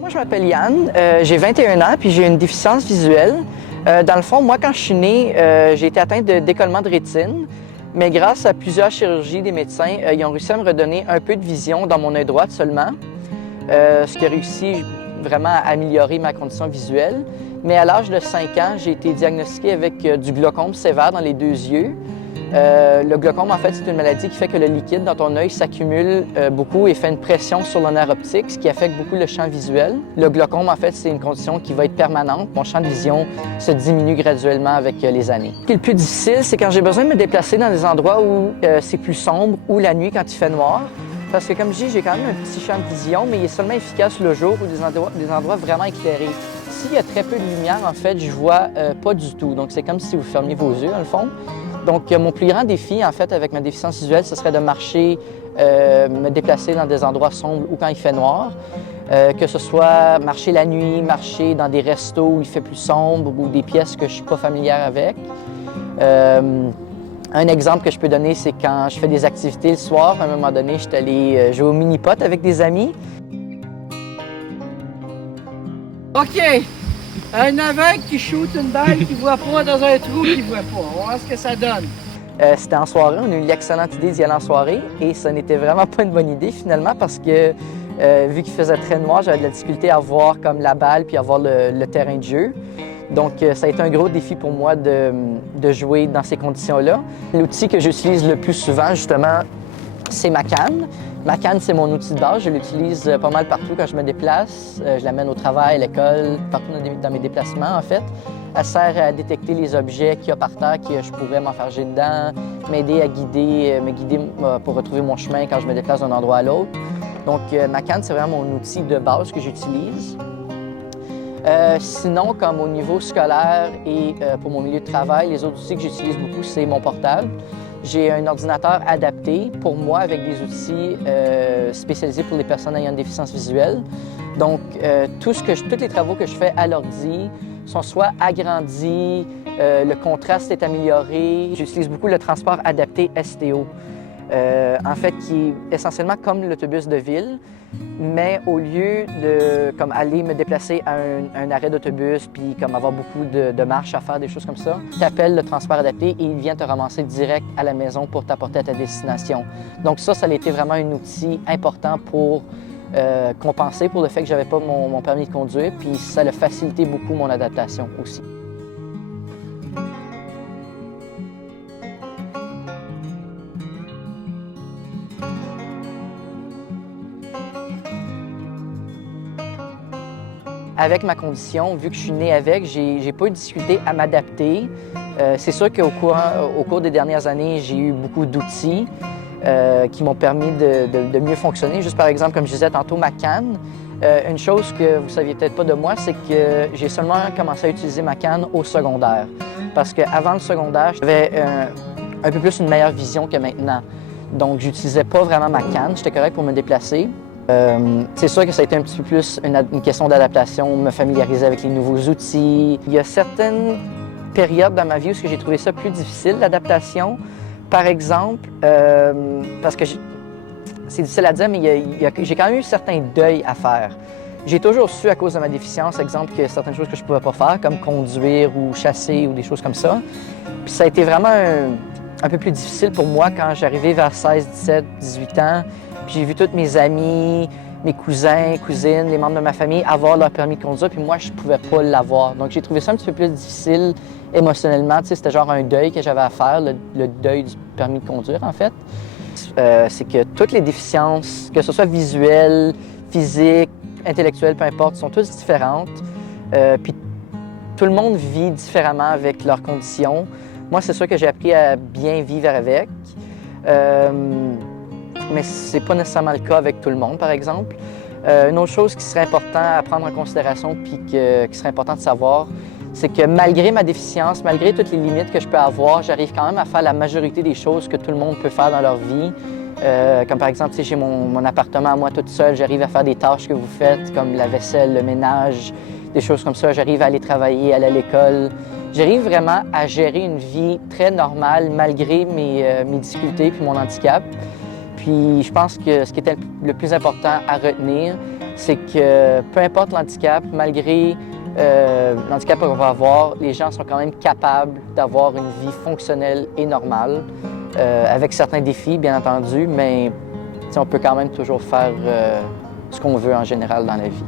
Moi, je m'appelle Yann, j'ai 21 ans puis j'ai une déficience visuelle. Dans le fond, moi, quand je suis né, j'ai été atteint de décollement de rétine, mais grâce à plusieurs chirurgies des médecins, ils ont réussi à me redonner un peu de vision dans mon œil droit seulement, ce qui a réussi vraiment à améliorer ma condition visuelle. Mais à l'âge de 5 ans, j'ai été diagnostiqué avec du glaucome sévère dans les deux yeux. Le glaucome, en fait, c'est une maladie qui fait que le liquide dans ton œil s'accumule beaucoup et fait une pression sur le nerf optique, ce qui affecte beaucoup le champ visuel. Le glaucome, en fait, c'est une condition qui va être permanente. Mon champ de vision se diminue graduellement avec les années. Ce qui est le plus difficile, c'est quand j'ai besoin de me déplacer dans des endroits où c'est plus sombre ou la nuit quand il fait noir. Parce que, comme je dis, j'ai quand même un petit champ de vision, mais il est seulement efficace le jour ou des endroits vraiment éclairés. S'il y a très peu de lumière, en fait, je vois pas du tout. Donc, c'est comme si vous fermiez vos yeux, dans le fond. Donc, mon plus grand défi, en fait, avec ma déficience visuelle, ce serait de marcher, me déplacer dans des endroits sombres ou quand il fait noir. Que ce soit marcher la nuit, marcher dans des restos où il fait plus sombre ou des pièces que je ne suis pas familière avec. Un exemple que je peux donner, c'est quand je fais des activités le soir. À un moment donné, je suis allé jouer au mini-pot avec des amis. OK. Un aveugle qui shoot une balle qui ne voit pas dans un trou qui ne voit pas. On va voir ce que ça donne. C'était en soirée. On a eu l'excellente idée d'y aller en soirée et ça n'était vraiment pas une bonne idée finalement parce que vu qu'il faisait très noir, j'avais de la difficulté à voir comme la balle puis à voir le terrain de jeu. Donc, ça a été un gros défi pour moi de jouer dans ces conditions-là. L'outil que j'utilise le plus souvent, justement, c'est ma canne. Ma canne, c'est mon outil de base. Je l'utilise pas mal partout quand je me déplace. Je l'amène au travail, à l'école, partout dans mes déplacements, en fait. Elle sert à détecter les objets qu'il y a par terre, que je pourrais m'enfarger dedans, m'aider à me guider pour retrouver mon chemin quand je me déplace d'un endroit à l'autre. Donc, ma canne, c'est vraiment mon outil de base que j'utilise. Sinon, comme au niveau scolaire et pour mon milieu de travail, les autres outils que j'utilise beaucoup, c'est mon portable. J'ai un ordinateur adapté pour moi avec des outils spécialisés pour les personnes ayant une déficience visuelle. Donc, tous les travaux que je fais à l'ordi sont soit agrandis, le contraste est amélioré. J'utilise beaucoup le transport adapté STO. En fait, qui est essentiellement comme l'autobus de ville, mais au lieu de aller me déplacer à un arrêt d'autobus puis avoir beaucoup de marches à faire, des choses comme ça, tu appelles le transport adapté et il vient te ramasser direct à la maison pour t'apporter à ta destination. Donc ça a été vraiment un outil important pour compenser pour le fait que j'avais pas mon permis de conduire, puis ça a facilité beaucoup mon adaptation aussi. Avec ma condition, vu que je suis né avec, j'ai pas eu de difficulté à m'adapter. C'est sûr qu'au cours des dernières années, j'ai eu beaucoup d'outils qui m'ont permis de mieux fonctionner. Juste par exemple, comme je disais tantôt, ma canne. Une chose que vous ne saviez peut-être pas de moi, c'est que j'ai seulement commencé à utiliser ma canne au secondaire. Parce qu'avant le secondaire, j'avais un peu plus une meilleure vision que maintenant. Donc, j'utilisais pas vraiment ma canne. J'étais correct pour me déplacer. C'est sûr que ça a été un petit peu plus une question d'adaptation, me familiariser avec les nouveaux outils. Il y a certaines périodes dans ma vie où j'ai trouvé ça plus difficile, l'adaptation. Par exemple, parce que c'est difficile à dire, mais j'ai quand même eu certains deuils à faire. J'ai toujours su, à cause de ma déficience, exemple, qu'il y a certaines choses que je ne pouvais pas faire, comme conduire ou chasser ou des choses comme ça. Puis ça a été vraiment un peu plus difficile pour moi quand j'arrivais vers 16, 17, 18 ans. Puis j'ai vu tous mes amis, mes cousins, cousines, les membres de ma famille avoir leur permis de conduire, puis moi, je ne pouvais pas l'avoir. Donc j'ai trouvé ça un petit peu plus difficile émotionnellement. Tu sais, c'était genre un deuil que j'avais à faire, le deuil du permis de conduire, en fait. C'est que toutes les déficiences, que ce soit visuelles, physiques, intellectuelles, peu importe, sont toutes différentes. Puis tout le monde vit différemment avec leurs conditions. Moi, c'est sûr que j'ai appris à bien vivre avec. Mais c'est pas nécessairement le cas avec tout le monde, par exemple. Une autre chose qui serait importante à prendre en considération puis qui serait important de savoir, c'est que malgré ma déficience, malgré toutes les limites que je peux avoir, j'arrive quand même à faire la majorité des choses que tout le monde peut faire dans leur vie. Comme par exemple, j'ai mon appartement à moi toute seule, j'arrive à faire des tâches que vous faites, comme la vaisselle, le ménage, des choses comme ça. J'arrive à aller travailler, aller à l'école. J'arrive vraiment à gérer une vie très normale malgré mes difficultés puis mon handicap. Puis je pense que ce qui était le plus important à retenir, c'est que peu importe l'handicap, malgré l'handicap qu'on va avoir, les gens sont quand même capables d'avoir une vie fonctionnelle et normale, avec certains défis, bien entendu, mais on peut quand même toujours faire ce qu'on veut en général dans la vie.